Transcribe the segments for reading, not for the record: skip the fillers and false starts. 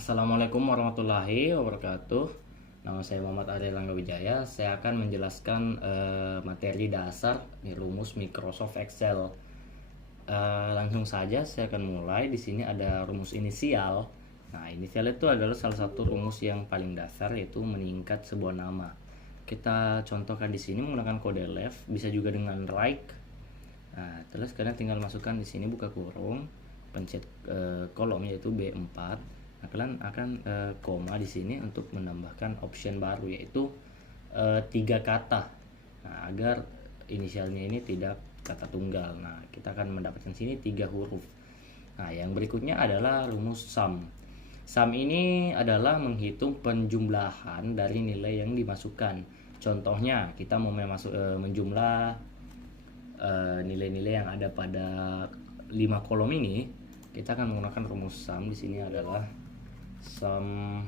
Assalamualaikum warahmatullahi wabarakatuh. Nama saya Muhammad Arya Langga Wijaya. Saya akan menjelaskan materi dasar di rumus Microsoft Excel. Langsung saja saya akan mulai. Di sini ada rumus inisial. Nah, inisial itu adalah salah satu rumus yang paling dasar, yaitu meningkat sebuah nama. Kita contohkan di sini menggunakan kode left, bisa juga dengan right. Nah, terus kalian tinggal masukkan di sini buka kurung, pencet kolom yaitu B4. Nah, kalian akan koma di sini untuk menambahkan option baru yaitu 3 kata. Nah, agar inisialnya ini tidak kata tunggal. Nah, kita akan mendapatkan sini 3 huruf. Nah, yang berikutnya adalah rumus sum. Sum ini adalah menghitung penjumlahan dari nilai yang dimasukkan. Contohnya, kita mau menjumlah nilai-nilai yang ada pada 5 kolom ini, kita akan menggunakan rumus sum. Di sini adalah sum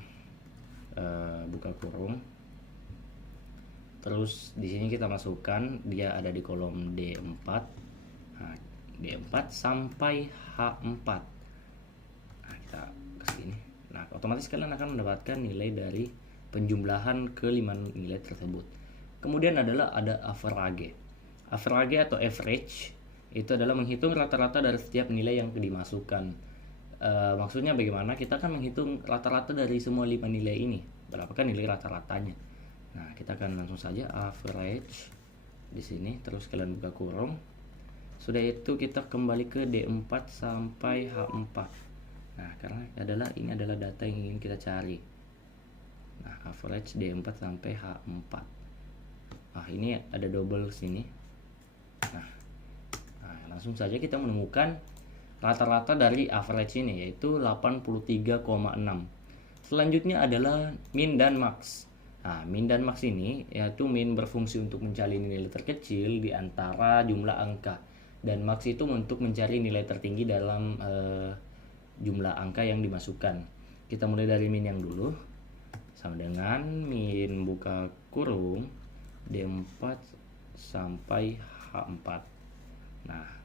buka kurung. Terus di sini kita masukkan, dia ada di kolom D4. Nah, D4 sampai H4. Nah, kita ke sini. Nah, otomatis kalian akan mendapatkan nilai dari penjumlahan ke 5 nilai tersebut. Kemudian adalah ada average. Average atau average itu adalah menghitung rata-rata dari setiap nilai yang dimasukkan. Maksudnya bagaimana? Kita akan menghitung rata-rata dari semua 5 nilai ini. Berapakah nilai rata-ratanya? Nah, kita akan langsung saja average di sini, terus kalian buka kurung. Sudah itu kita kembali ke D4 sampai H4. Nah, karena ini adalah data yang ingin kita cari. Nah, average D4 sampai H4. Nah, ini ada double sini. Nah, langsung saja kita menemukan rata-rata dari average ini, yaitu 83,6. Selanjutnya adalah min dan max. Nah, min dan max ini yaitu min berfungsi untuk mencari nilai terkecil di antara jumlah angka, dan max itu untuk mencari nilai tertinggi dalam jumlah angka yang dimasukkan. Kita mulai dari min yang dulu, sama dengan min buka kurung D4 sampai H4. Nah,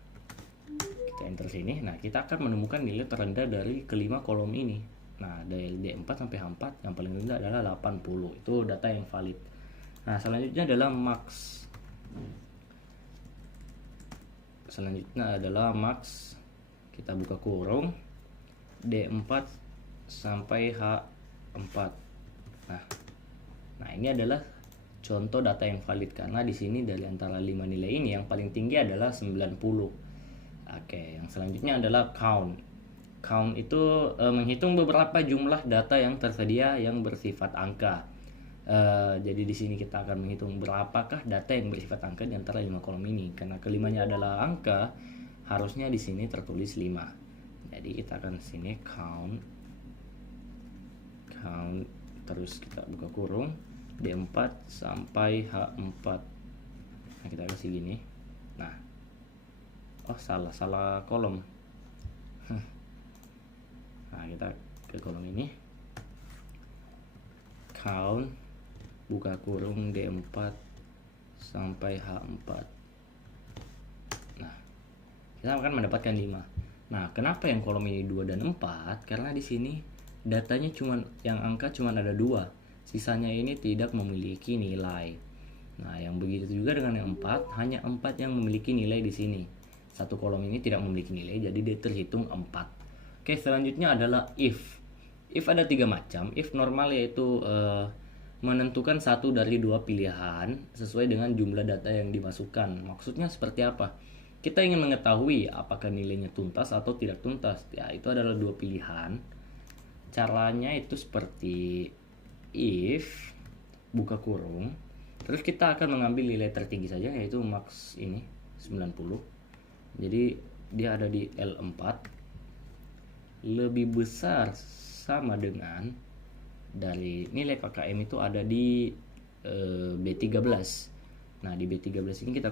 kita enter sini. Nah, kita akan menemukan nilai terendah dari kelima kolom ini. Nah, dari D4 sampai H4 yang paling rendah adalah 80. Itu data yang valid. Nah, selanjutnya adalah max. Kita buka kurung D4 sampai H4. Nah, ini adalah contoh data yang valid, karena di sini dari antara 5 nilai ini yang paling tinggi adalah 90. Oke, yang selanjutnya adalah count. Count itu menghitung beberapa jumlah data yang tersedia yang bersifat angka. Jadi di sini kita akan menghitung berapakah data yang bersifat angka di antara 5 kolom ini. Karena kelimanya adalah angka, harusnya di sini tertulis 5. Jadi kita akan sini count, terus kita buka kurung D4 sampai H4. Nah, kita kasih gini. Nah, salah kolom. Nah, kita ke kolom ini, count buka kurung D4 sampai H4. Nah, kita akan mendapatkan 5. Nah, kenapa yang kolom ini 2 dan 4? Karena di sini datanya yang angka cuma ada 2. Sisanya ini tidak memiliki nilai. Nah, yang begitu juga dengan yang 4, hanya 4 yang memiliki nilai di sini. Satu kolom ini tidak memiliki nilai, jadi dia terhitung 4. Oke, selanjutnya adalah if. If ada 3 macam. If normal yaitu menentukan satu dari 2 pilihan sesuai dengan jumlah data yang dimasukkan. Maksudnya seperti apa? Kita ingin mengetahui apakah nilainya tuntas atau tidak tuntas. Ya, itu adalah 2 pilihan. Caranya itu seperti if buka kurung, terus kita akan mengambil nilai tertinggi saja, yaitu max ini 90. Jadi dia ada di L4, lebih besar sama dengan dari nilai KKM itu ada di B13. Nah, di B13 ini kita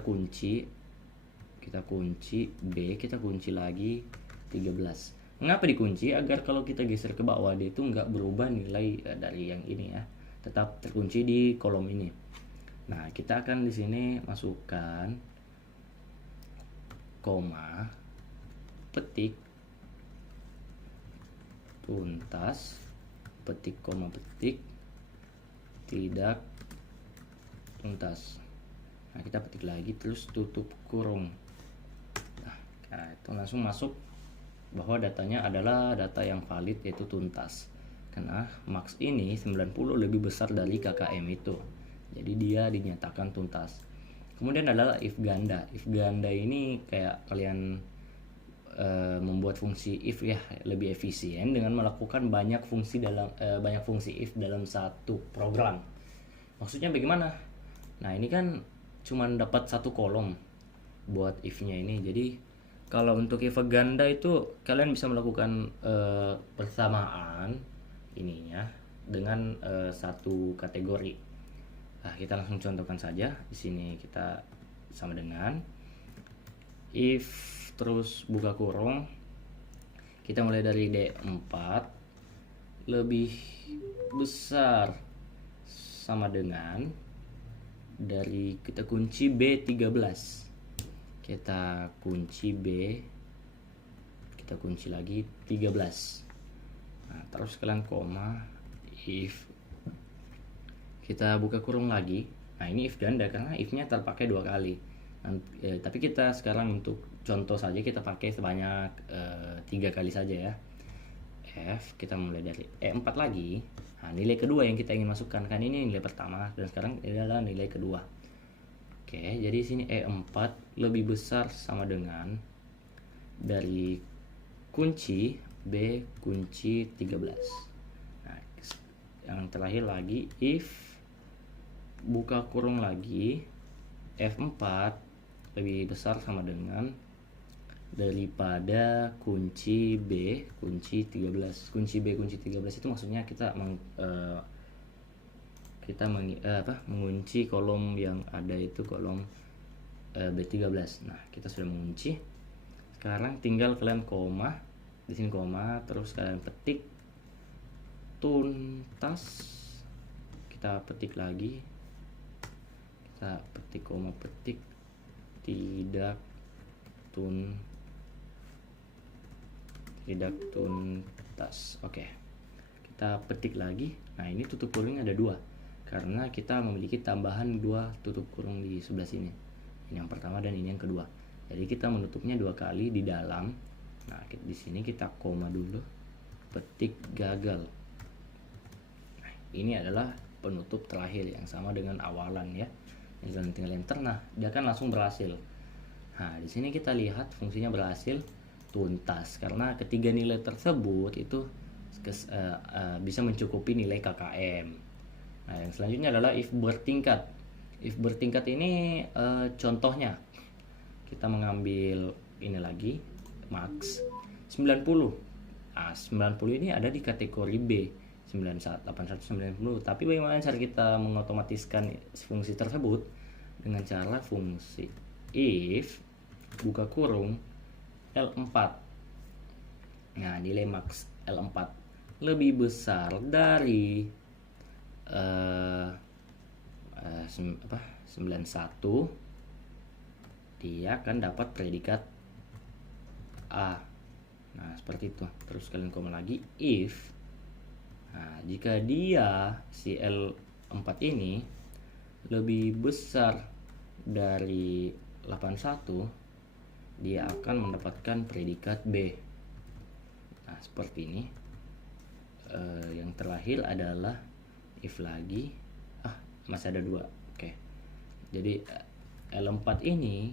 kunci B, kita kunci lagi 13. Mengapa dikunci? Agar kalau kita geser ke bawah, dia itu nggak berubah nilai dari yang ini ya, tetap terkunci di kolom ini. Nah, kita akan di sini masukkan koma, petik tuntas, petik koma petik tidak tuntas. Nah, kita petik lagi terus tutup kurung. Nah, itu langsung masuk bahwa datanya adalah data yang valid, yaitu tuntas. Karena max ini 90 lebih besar dari KKM itu. Jadi dia dinyatakan tuntas. Kemudian adalah if ganda. If ganda ini kayak kalian membuat fungsi if ya, lebih efisien dengan melakukan banyak fungsi if dalam satu program. Maksudnya bagaimana? Nah, ini kan cuman dapat satu kolom buat if-nya ini. Jadi kalau untuk if ganda itu kalian bisa melakukan persamaan ininya dengan satu kategori. Nah, kita langsung contohkan saja. Di sini kita sama dengan if terus buka kurung, kita mulai dari D4 lebih besar sama dengan dari, kita kunci B13, kita kunci B, kita kunci lagi 13. Nah, terus kalian koma, if kita buka kurung lagi. Nah, ini if ganda karena if-nya terpakai 2 kali. Tapi kita sekarang untuk contoh saja kita pakai sebanyak 3 kali saja ya. F, kita mulai dari E4 lagi. Nah, nilai kedua yang kita ingin masukkan, kan ini nilai pertama dan sekarang ini adalah nilai kedua. Oke, jadi sini E4 lebih besar sama dengan dari kunci B kunci 13. Nah, yang terakhir lagi if buka kurung lagi F4 lebih besar sama dengan daripada kunci B kunci 13. Kunci B kunci 13 itu maksudnya kita mengunci kolom yang ada, itu kolom B13. Nah, kita sudah mengunci. Sekarang tinggal kalian koma di sini, koma, terus kalian petik tuntas. Kita petik lagi, kita petik koma petik tidak tuntas. Oke, kita petik lagi. Nah, ini tutup kurungnya ada 2 karena kita memiliki tambahan 2 tutup kurung di sebelah sini. Ini yang pertama dan ini yang kedua. Jadi kita menutupnya 2 kali di dalam. Nah, di sini kita koma dulu, petik gagal. Nah, ini adalah penutup terakhir yang sama dengan awalan ya. Dan tinggal enter, nah dia kan langsung berhasil. Nah, di sini kita lihat fungsinya berhasil tuntas karena ketiga nilai tersebut itu bisa mencukupi nilai KKM. Nah, yang selanjutnya adalah if bertingkat. If bertingkat ini contohnya kita mengambil ini lagi max 90. Nah, 90 ini ada di kategori B 91, 81, 90. Tapi bagaimana cara kita mengotomatiskan fungsi tersebut? Dengan cara fungsi if buka kurung L4. Nah, nilai max L4 lebih besar dari 91, dia akan dapat predikat A. Nah, seperti itu. Terus kalian koma lagi if, nah, jika dia si L4 ini lebih besar dari 81, dia akan mendapatkan predikat B. Nah, seperti ini. Yang terakhir adalah if lagi, masih ada 2. Oke. Jadi L4 ini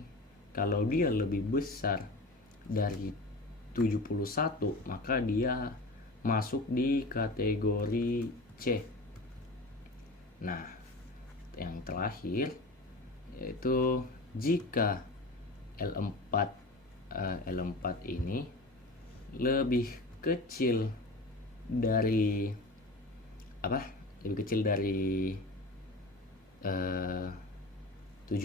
kalau dia lebih besar dari 71, maka dia masuk di kategori C. Nah, yang terakhir yaitu jika L4 ini lebih kecil dari lebih kecil dari 70,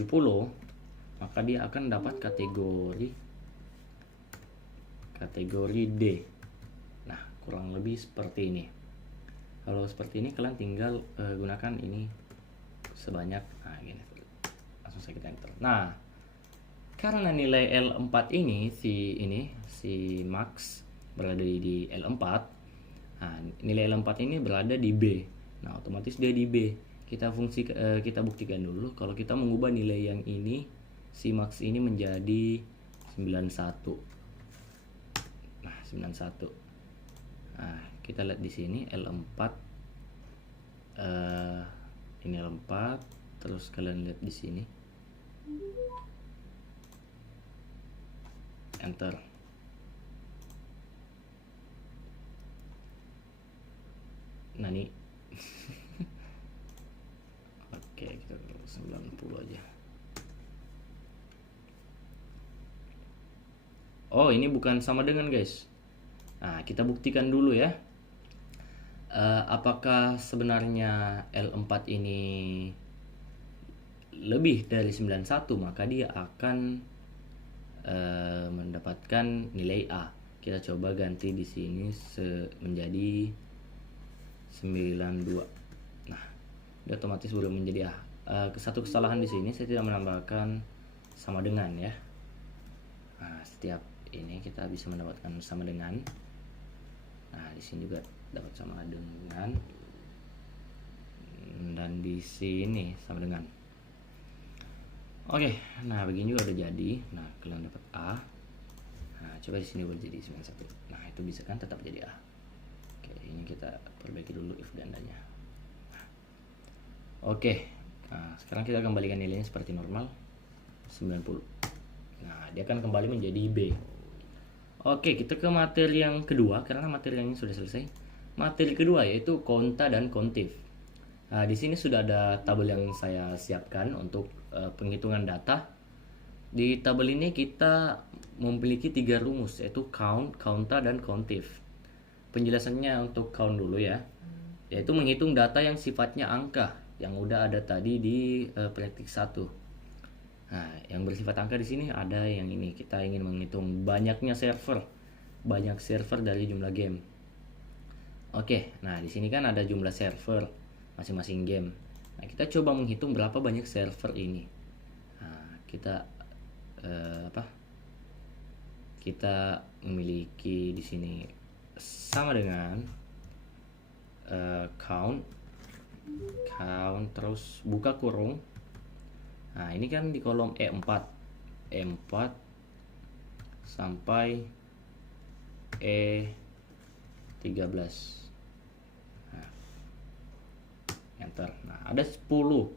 maka dia akan dapat kategori D. Nah, kurang lebih seperti ini. Kalau seperti ini kalian tinggal gunakan ini sebanyak, nah gini, langsung saya kita enter. Nah, karena nilai L4 ini si max berada di L4, Nah, nilai L4 ini berada di B. Nah, otomatis dia di B. Kita buktikan dulu kalau kita mengubah nilai yang ini, si max ini menjadi 91. Nah, 91. Nah, kita lihat di sini L4. Ini L4, terus kalian lihat di sini. Enter. Nah, ini oke, kita 90 aja. Oh, ini bukan sama dengan, guys. Nah, kita buktikan dulu ya. Apakah sebenarnya L4 ini lebih dari 91, maka dia akan mendapatkan nilai A. Kita coba ganti di sini menjadi 92. Nah, dia otomatis belum menjadi A. Satu kesalahan di sini, saya tidak menambahkan sama dengan ya. Nah, setiap ini kita bisa mendapatkan sama dengan. Nah, di sini juga dapat sama dengan, dan di sini sama dengan. Oke, nah begini juga udah jadi. Nah, kalian dapat A. Nah, coba di sini boleh jadi 91. Nah, itu bisa kan tetap jadi A. Oke, ini kita perbaiki dulu if gandanya. Oke, nah sekarang kita kembalikan nilainya seperti normal, 90. Nah, dia akan kembali menjadi B. Oke, kita ke materi yang kedua karena materi yang ini sudah selesai. Materi kedua yaitu konta dan kontif. Nah, di sini sudah ada tabel yang saya siapkan untuk penghitungan data. Di tabel ini kita memiliki 3 rumus yaitu count, konta, dan kontif. Penjelasannya untuk count dulu ya, yaitu menghitung data yang sifatnya angka yang udah ada tadi di praktik 1. Nah, yang bersifat angka di sini ada yang ini. Kita ingin menghitung banyaknya server, banyak server dari jumlah game. Oke, nah di sini kan ada jumlah server masing-masing game. Nah, kita coba menghitung berapa banyak server ini. Nah, kita kita memiliki di sini sama dengan count terus buka kurung. Nah, ini kan di kolom E4 sampai E13. Nah, enter. Nah, ada 10.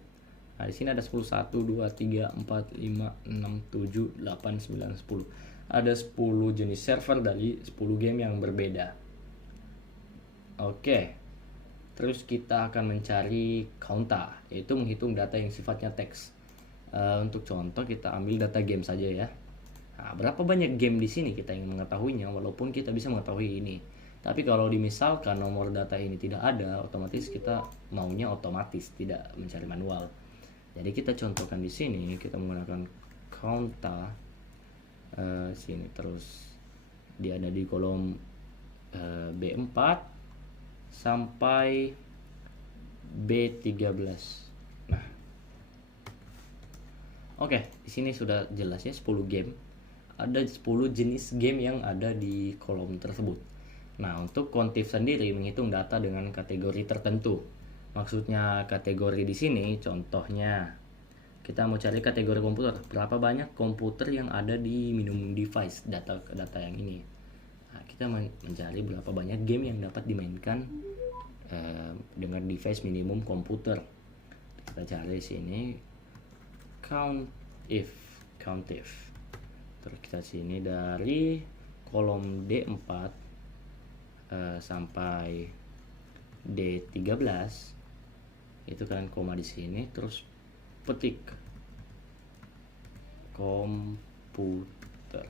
Nah, di sini ada 10, 1 2 3 4 5 6 7 8 9 10. Ada 10 jenis server dari 10 game yang berbeda. Oke. Terus kita akan mencari counta, yaitu menghitung data yang sifatnya teks. Untuk contoh kita ambil data game saja ya. Nah, berapa banyak game di sini kita ingin mengetahuinya, walaupun kita bisa mengetahui ini. Tapi kalau dimisalkan nomor data ini tidak ada, otomatis kita maunya otomatis, tidak mencari manual. Jadi kita contohkan di sini, kita menggunakan counta sini, terus dia ada di kolom B4 sampai B13. Nah, oke, di sini sudah jelas ya 10 game. Ada 10 jenis game yang ada di kolom tersebut. Nah, untuk kontif sendiri menghitung data dengan kategori tertentu. Maksudnya kategori di sini contohnya kita mau cari kategori komputer. Berapa banyak komputer yang ada di minimum device data yang ini. Nah, kita mencari berapa banyak game yang dapat dimainkan dengan device minimum komputer. Kita cari sini countif. Terus kita sini dari kolom D4 sampai D13 itu kalian koma di sini, terus petik komputer.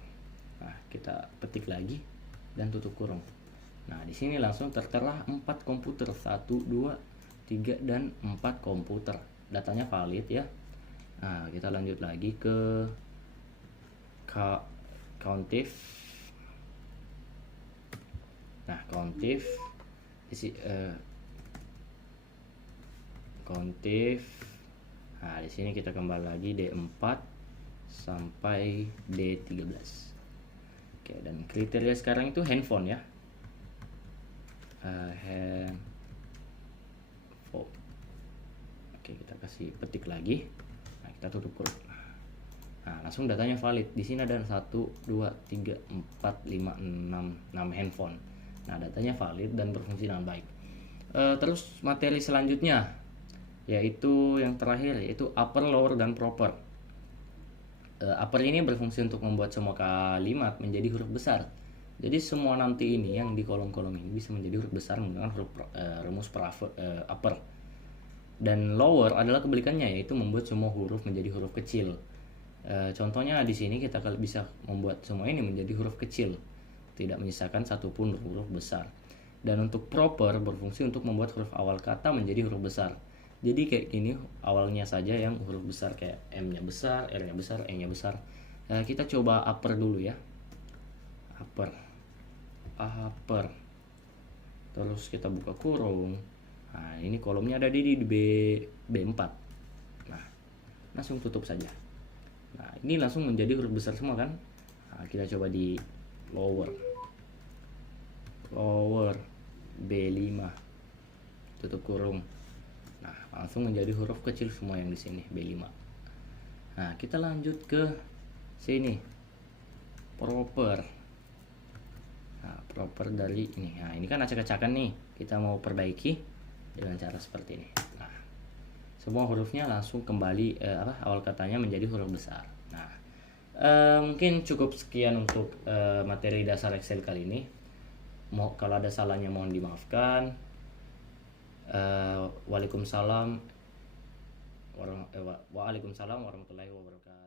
Nah, kita petik lagi dan tutup kurung. Nah, di sini langsung tertera 4 komputer, 1 2 3 dan 4 komputer. Datanya valid ya. Nah, kita lanjut lagi ke countif. Nah, countif countif. Nah, di sini kita kembali lagi D4 sampai D13. Oke, dan kriteria sekarang itu handphone ya. hand phone. Oke, kita kasih petik lagi. Nah, kita tutup kurung. Nah, langsung datanya valid. Di sini ada 1, 2, 3, 4, 5, 6 handphone. Nah, datanya valid dan berfungsi dengan baik. Terus materi selanjutnya yaitu yang terakhir, yaitu upper, lower, dan proper. Upper ini berfungsi untuk membuat semua kalimat menjadi huruf besar. Jadi semua nanti ini yang di kolom-kolom ini bisa menjadi huruf besar menggunakan rumus upper. Dan lower adalah kebalikannya, yaitu membuat semua huruf menjadi huruf kecil. Contohnya di sini kita bisa membuat semua ini menjadi huruf kecil, tidak menyisakan satupun huruf besar. Dan untuk proper berfungsi untuk membuat huruf awal kata menjadi huruf besar. Jadi kayak gini, awalnya saja yang huruf besar, kayak M-nya besar, R-nya besar, E-nya besar. Kita coba upper dulu ya. Upper. Terus kita buka kurung. Nah, ini kolomnya ada di B4. Nah, langsung tutup saja. Nah, ini langsung menjadi huruf besar semua kan? Nah, kita coba di lower B5, tutup kurung. Nah, langsung menjadi huruf kecil semua yang di sini B5. Nah, kita lanjut ke sini, proper. Nah, proper dari ini. Nah, ini kan acak-acakan nih. Kita mau perbaiki dengan cara seperti ini. Nah, semua hurufnya langsung kembali awal katanya menjadi huruf besar. Nah, mungkin cukup sekian untuk materi dasar Excel kali ini. Kalau ada salahnya mohon dimaafkan. Waalaikumsalam warahmatullahi wabarakatuh.